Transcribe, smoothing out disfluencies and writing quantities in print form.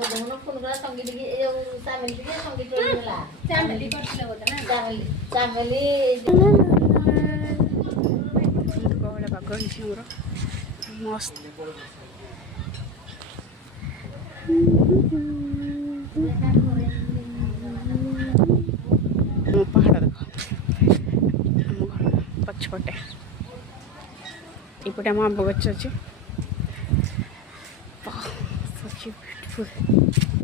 तो दोनों फोन करा संगीत की ये फैमिली की संगीत रोला फैमिली करथिले बोले ना फैमिली गहला पाग मोर मस्त पहाड़ देख पछपटे एपटे आम आंब गच अच्छे ब्यूटीफुल